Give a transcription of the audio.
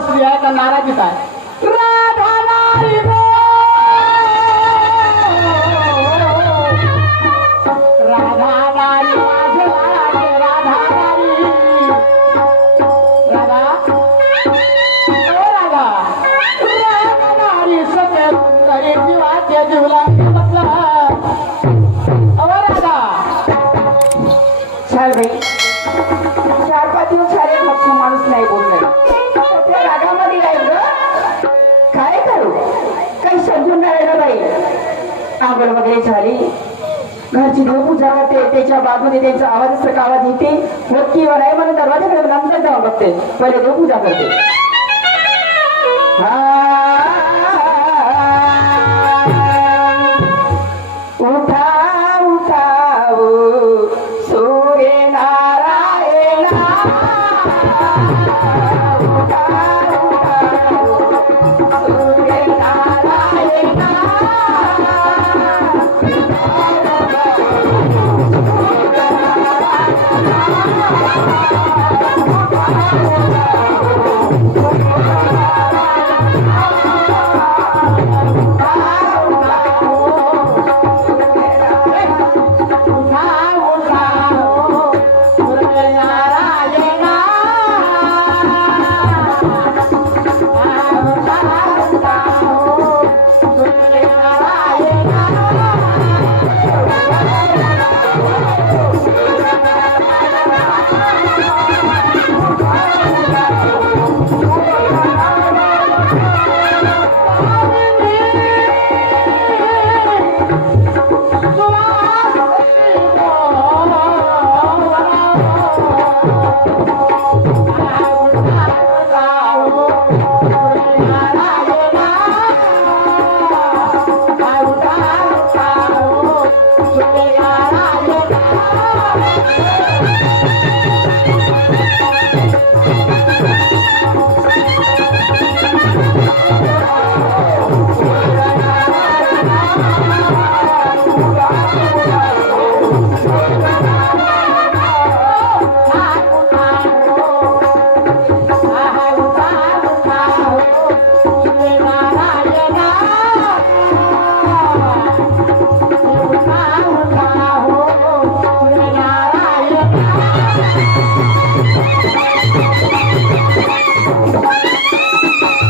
बसली आहे का नाराजीच आहे? राधा नारी रे, राधा नारी माझे लागे, राधा नारी. राधा, ओ राधा, राधा नारी सगळे सुंदरी जीवाचे जीवला म्हटलं. ओ राधा. छान बाई, 4-5 दिवस झाले फक्त माणूस नाही बोलणार. त्या रागामध्ये राहील ग. काय करू, काही समजून नाही राहिलं बाई. आंघोळ वगैरे झाली, घरची देवपूजा करते, त्याच्या बाजूने त्यांचा आवाज असं आवाज येते. नक्की नाही म्हणून दरवाजाकडे नंतर जाऊन बघते, पहिले देवपूजा करते.